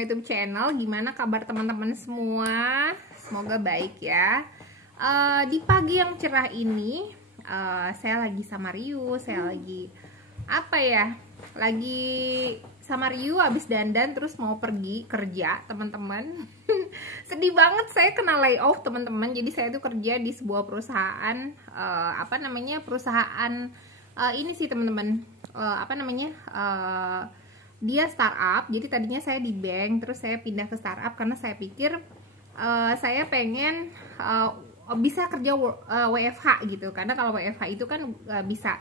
Risma YouTube channel. Gimana kabar teman-teman semua? Semoga baik ya. Di pagi yang cerah ini, saya lagi sama Ryu. Saya lagi lagi sama Ryu habis dandan terus mau pergi kerja, teman-teman. Sedih banget, saya kena layoff, teman-teman. Jadi saya tuh kerja di sebuah perusahaan perusahaan ini sih, teman-teman. Dia startup. Jadi tadinya saya di bank, terus saya pindah ke startup karena saya pikir saya pengen bisa kerja WFH gitu. Karena kalau WFH itu kan bisa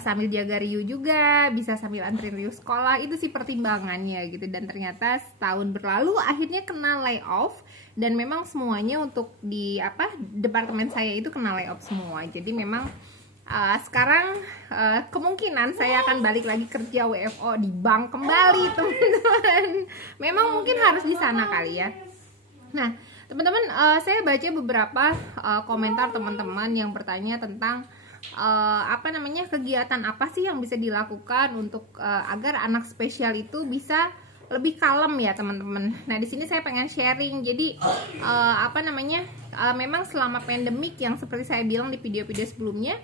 sambil jaga Ryu juga, bisa sambil anterin Ryu sekolah. Itu sih pertimbangannya gitu. Dan ternyata setahun berlalu akhirnya kena layoff. Dan memang semuanya untuk di departemen saya itu kena layoff semua. Jadi memang sekarang kemungkinan saya akan balik lagi kerja WFO di bank kembali, teman-teman. Memang mungkin harus di sana kali ya. Nah, teman-teman, saya baca beberapa komentar teman-teman yang bertanya tentang kegiatan apa sih yang bisa dilakukan untuk agar anak spesial itu bisa lebih kalem ya, teman-teman. Nah, di sini saya pengen sharing. Jadi memang selama pandemik yang seperti saya bilang di video-video sebelumnya,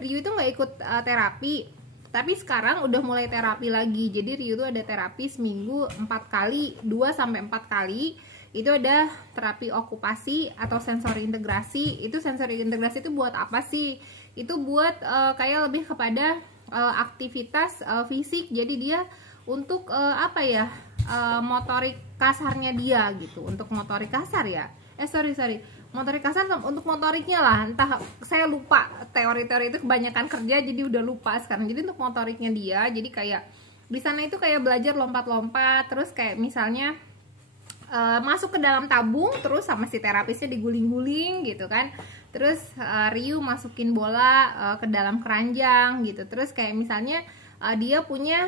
Ryu itu nggak ikut terapi, tapi sekarang udah mulai terapi lagi. Jadi Ryu itu ada terapi seminggu 4 kali, 2-4 kali. Itu ada terapi okupasi atau sensori integrasi. Itu sensori integrasi itu buat apa sih? Itu buat kayak lebih kepada aktivitas fisik. Jadi dia untuk motorik kasarnya dia gitu. Untuk motorik kasar ya. Motorik kasar untuk motoriknya lah, entah saya lupa, teori-teori itu kebanyakan kerja jadi udah lupa sekarang. Jadi untuk motoriknya dia, jadi kayak di sana itu kayak belajar lompat-lompat, terus kayak misalnya masuk ke dalam tabung terus sama si terapisnya diguling-guling gitu kan. Terus Ryu masukin bola ke dalam keranjang gitu. Terus kayak misalnya dia punya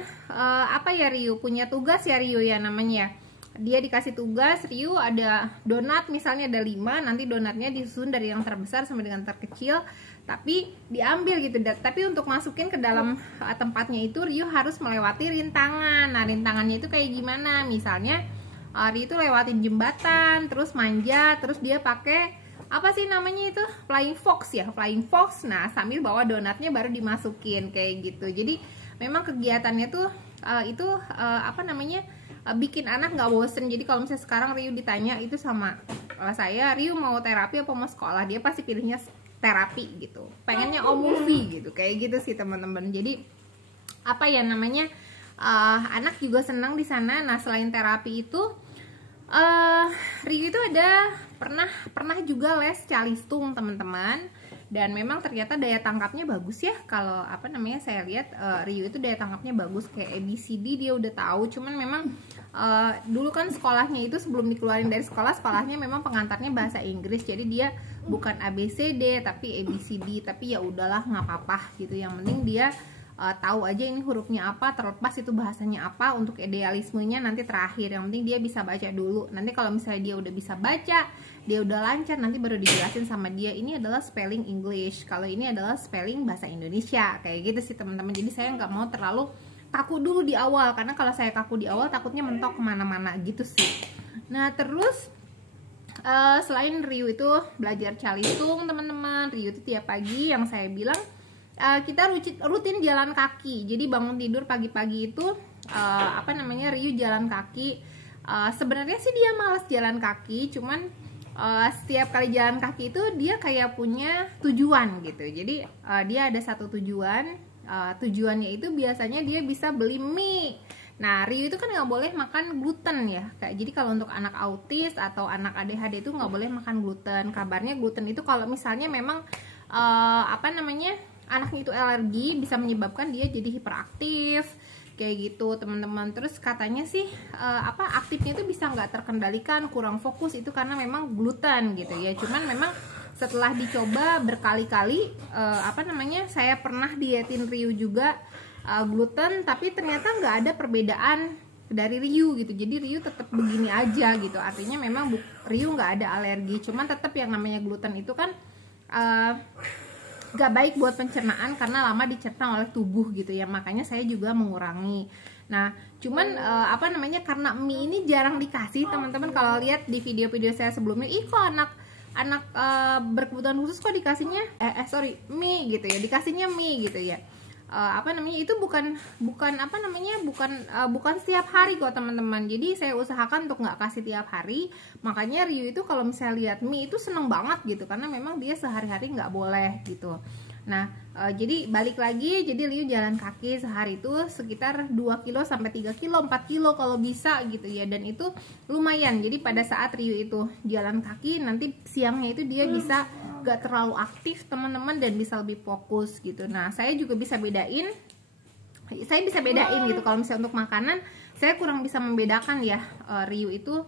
Ryu punya tugas ya, Ryu ya namanya. Dia dikasih tugas, Ryu ada donat misalnya ada 5, nanti donatnya disusun dari yang terbesar sampai dengan terkecil, tapi diambil gitu. Tapi untuk masukin ke dalam tempatnya itu Ryu harus melewati rintangan. Nah, rintangannya itu kayak gimana? Misalnya Ryu itu lewatin jembatan, terus manjat, terus dia pakai flying fox ya, flying fox. Nah, sambil bawa donatnya baru dimasukin kayak gitu. Jadi memang kegiatannya tuh bikin anak nggak bosen. Jadi kalau misalnya sekarang Ryu ditanya itu sama saya, Ryu mau terapi apa mau sekolah, dia pasti pilihnya terapi gitu, pengennya movie gitu, kayak gitu sih, teman-teman. Jadi anak juga senang di sana. Nah, selain terapi itu Ryu itu ada pernah juga les calistung, teman-teman. Dan memang ternyata daya tangkapnya bagus ya. Kalau saya lihat Ryu itu daya tangkapnya bagus, kayak ABCD dia udah tahu. Cuman memang dulu kan sekolahnya itu sebelum dikeluarin dari sekolahnya memang pengantarnya bahasa Inggris. Jadi dia bukan ABCD tapi ABCD. Tapi ya udahlah, nggak apa-apa gitu. Yang penting dia tahu aja ini hurufnya apa, terlepas itu bahasanya apa. Untuk idealismenya nanti terakhir, yang penting dia bisa baca dulu. Nanti kalau misalnya dia udah bisa baca, dia udah lancar, nanti baru dijelasin sama dia ini adalah spelling English, kalau ini adalah spelling bahasa Indonesia, kayak gitu sih, teman-teman. Jadi saya nggak mau terlalu kaku dulu di awal, karena kalau saya kaku di awal takutnya mentok kemana-mana gitu sih. Nah, terus selain Ryu itu belajar calistung, teman-teman, Ryu itu tiap pagi yang saya bilang kita rutin jalan kaki. Jadi bangun tidur pagi-pagi itu Ryu jalan kaki. Sebenarnya sih dia malas jalan kaki, cuman setiap kali jalan kaki itu dia kayak punya tujuan gitu. Jadi dia ada satu tujuan. Tujuannya itu biasanya dia bisa beli mie. Nah, Ryu itu kan nggak boleh makan gluten ya. Jadi kalau untuk anak autis atau anak ADHD itu nggak boleh makan gluten. Kabarnya gluten itu kalau misalnya memang anaknya itu alergi, bisa menyebabkan dia jadi hiperaktif kayak gitu, teman-teman. Terus katanya sih aktifnya itu bisa nggak terkendalikan, kurang fokus, itu karena memang gluten gitu ya. Cuman memang setelah dicoba berkali-kali saya pernah dietin Ryu juga gluten, tapi ternyata nggak ada perbedaan dari Ryu gitu. Jadi Ryu tetap begini aja gitu. Artinya memang Ryu nggak ada alergi, cuman tetap yang namanya gluten itu kan gak baik buat pencernaan karena lama dicerna oleh tubuh gitu ya. Makanya saya juga mengurangi. Nah, cuman apa namanya, karena mie ini jarang dikasih teman-teman. Kalau lihat di video-video saya sebelumnya, kok anak berkebutuhan khusus kok dikasihnya mie gitu ya, dikasihnya mie gitu ya. Apa namanya, itu bukan apa namanya, bukan setiap hari kok teman-teman. Jadi saya usahakan untuk nggak kasih tiap hari. Makanya Ryu itu kalau misalnya lihat mie itu seneng banget gitu, karena memang dia sehari-hari nggak boleh gitu. Nah, jadi balik lagi, jadi Ryu jalan kaki sehari itu sekitar 2 kilo sampai 3 kilo, 4 kilo kalau bisa gitu ya. Dan itu lumayan. Jadi pada saat Ryu itu jalan kaki, nanti siangnya itu dia bisa gak terlalu aktif teman-teman, dan bisa lebih fokus gitu. Nah, saya juga bisa bedain gitu. Kalau misalnya untuk makanan, saya kurang bisa membedakan ya, Ryu itu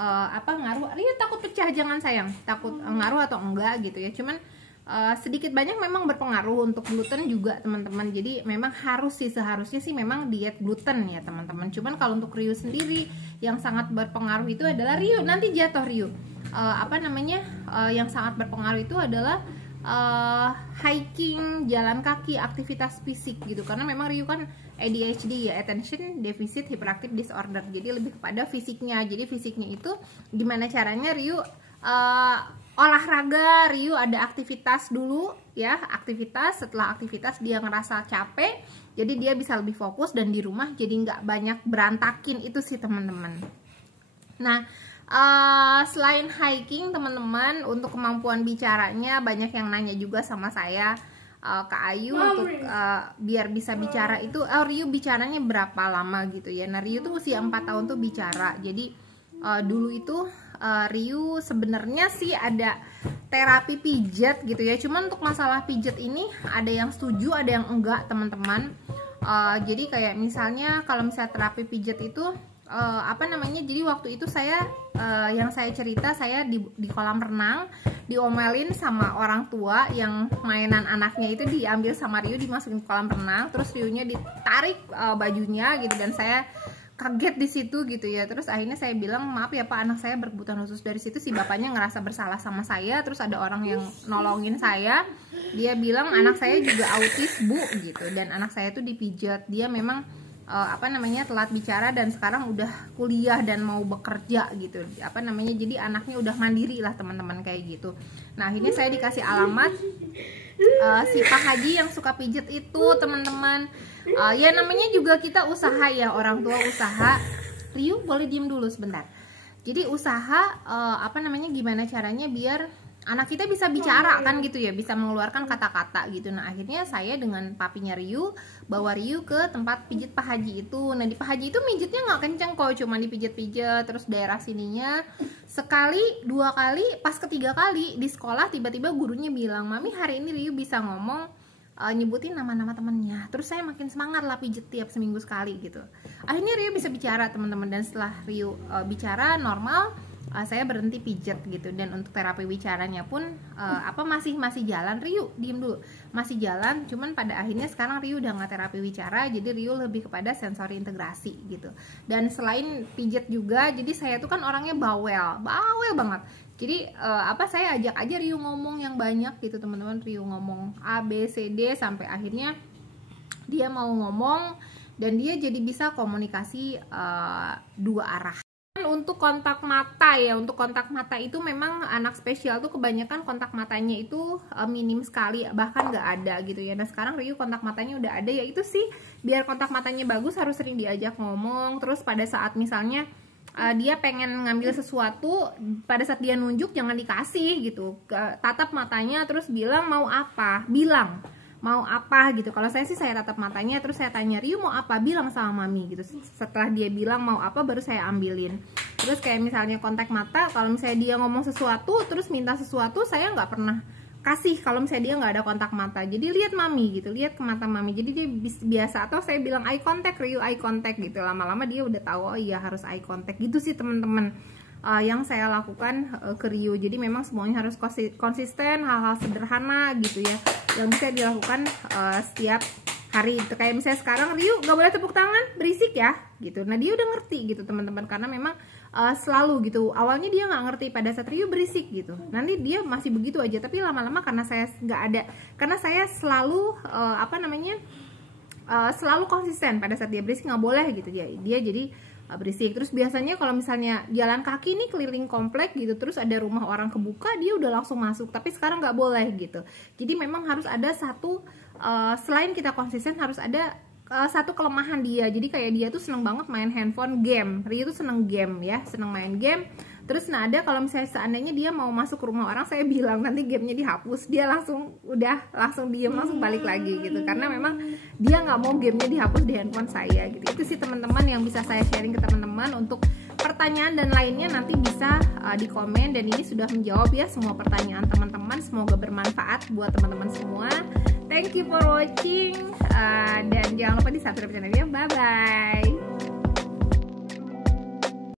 apa ngaruh. Ryu takut pecah, jangan sayang, takut ngaruh atau enggak gitu ya. Cuman sedikit banyak memang berpengaruh. Untuk gluten juga teman-teman, jadi memang seharusnya sih memang diet gluten ya teman-teman. Cuman kalau untuk Ryu sendiri, yang sangat berpengaruh itu adalah Ryu nanti jatuh. Ryu apa namanya, yang sangat berpengaruh itu adalah hiking, jalan kaki, aktivitas fisik gitu. Karena memang Ryu kan ADHD ya, Attention Deficit Hyperactive Disorder, jadi lebih kepada fisiknya. Jadi fisiknya itu gimana caranya Ryu olahraga, Ryu ada aktivitas dulu ya, aktivitas. Setelah aktivitas dia ngerasa capek, jadi dia bisa lebih fokus, dan di rumah jadi nggak banyak berantakin. Itu sih teman-teman. Nah, selain hiking teman-teman, untuk kemampuan bicaranya banyak yang nanya juga sama saya, Kak Ayu, untuk biar bisa bicara itu Ryu bicaranya berapa lama gitu ya. Nah, Ryu tuh usia 4 tahun tuh bicara. Jadi dulu itu Ryu sebenarnya sih ada terapi pijat gitu ya. Cuman untuk masalah pijat ini ada yang setuju, ada yang enggak teman-teman. Jadi kayak misalnya kalau misalnya terapi pijat itu apa namanya, jadi waktu itu saya yang saya cerita, saya di kolam renang diomelin sama orang tua, yang mainan anaknya itu diambil sama Ryu, dimasukin ke kolam renang, terus Ryunya ditarik bajunya gitu, dan saya kaget di situ gitu ya. Terus akhirnya saya bilang, maaf ya Pak, anak saya berkebutuhan khusus. Dari situ si bapaknya ngerasa bersalah sama saya. Terus ada orang yang nolongin saya, dia bilang anak saya juga autis Bu gitu, dan anak saya tuh dipijat. Dia memang apa namanya, telat bicara, dan sekarang udah kuliah dan mau bekerja gitu, apa namanya, jadi anaknya udah mandiri lah teman-teman kayak gitu. Nah, akhirnya saya dikasih alamat si Pak Haji yang suka pijet itu teman-teman. Ya namanya juga kita usaha ya, orang tua usaha. Ryu boleh diem dulu sebentar. Jadi usaha apa namanya, gimana caranya biar anak kita bisa bicara kan gitu ya, bisa mengeluarkan kata-kata gitu. Nah, akhirnya saya dengan papinya Ryu bawa Ryu ke tempat pijit Pak Haji itu. Nah, di Pak Haji itu mijitnya nggak kenceng kok, cuma dipijit-pijit, terus daerah sininya sekali, 2 kali. Pas ketiga kali di sekolah tiba-tiba gurunya bilang, Mami hari ini Ryu bisa ngomong, nyebutin nama-nama temennya. Terus saya makin semangat lah pijit tiap seminggu sekali gitu. Akhirnya Ryu bisa bicara teman-teman, dan setelah Ryu bicara normal, saya berhenti pijet gitu. Dan untuk terapi bicaranya pun apa masih jalan. Ryu diem dulu, masih jalan, cuman pada akhirnya sekarang Ryu udah nggak terapi bicara, jadi Ryu lebih kepada sensori integrasi gitu. Dan selain pijet juga, jadi saya tuh kan orangnya bawel banget. Jadi apa, saya ajak aja Ryu ngomong yang banyak gitu teman-teman. Ryu ngomong A, B, C, D sampai akhirnya dia mau ngomong, dan dia jadi bisa komunikasi 2 arah. Untuk kontak mata ya, untuk kontak mata itu memang anak spesial tuh kebanyakan kontak matanya itu minim sekali, bahkan nggak ada gitu ya. Nah, sekarang Ryu kontak matanya udah ada, ya itu sih biar kontak matanya bagus harus sering diajak ngomong. Terus pada saat misalnya dia pengen ngambil sesuatu, pada saat dia nunjuk jangan dikasih gitu, tatap matanya terus bilang mau apa, mau apa gitu. Kalau saya sih saya tatap matanya, terus saya tanya, Ryu mau apa, bilang sama Mami gitu. Setelah dia bilang mau apa, baru saya ambilin. Terus kayak misalnya kontak mata, kalau misalnya dia ngomong sesuatu terus minta sesuatu, saya nggak pernah kasih kalau misalnya dia nggak ada kontak mata. Jadi lihat Mami gitu, lihat ke mata Mami. Jadi dia biasa. Atau saya bilang eye contact, Ryu eye contact gitu. Lama-lama dia udah tahu, oh iya harus eye contact gitu sih teman-teman. Yang saya lakukan ke Ryu. Jadi memang semuanya harus konsisten, hal-hal sederhana gitu ya, yang bisa dilakukan setiap hari. Itu kayak misalnya sekarang Ryu gak boleh tepuk tangan, berisik ya gitu. Nah, dia udah ngerti gitu teman-teman, karena memang selalu gitu. Awalnya dia nggak ngerti pada saat Ryu berisik gitu, nanti dia masih begitu aja. Tapi lama-lama karena saya nggak ada, karena saya selalu apa namanya, selalu konsisten pada saat dia berisik, nggak boleh gitu dia jadi berisik. Terus biasanya kalau misalnya jalan kaki nih keliling komplek gitu, terus ada rumah orang kebuka, dia udah langsung masuk, tapi sekarang nggak boleh gitu. Jadi memang harus ada satu, selain kita konsisten harus ada satu kelemahan dia. Jadi kayak dia tuh seneng banget main handphone, game. Rio tuh seneng game ya, seneng main game. Terus ada kalau misalnya seandainya dia mau masuk ke rumah orang, saya bilang nanti gamenya dihapus, dia langsung diem, langsung balik lagi gitu, karena memang dia nggak mau gamenya dihapus di handphone saya gitu. Itu sih teman-teman yang bisa saya sharing ke teman-teman. Untuk pertanyaan dan lainnya nanti bisa di komen, dan ini sudah menjawab ya semua pertanyaan teman-teman. Semoga bermanfaat buat teman-teman semua. Thank you for watching, dan jangan lupa di subscribe channelnya. Bye bye.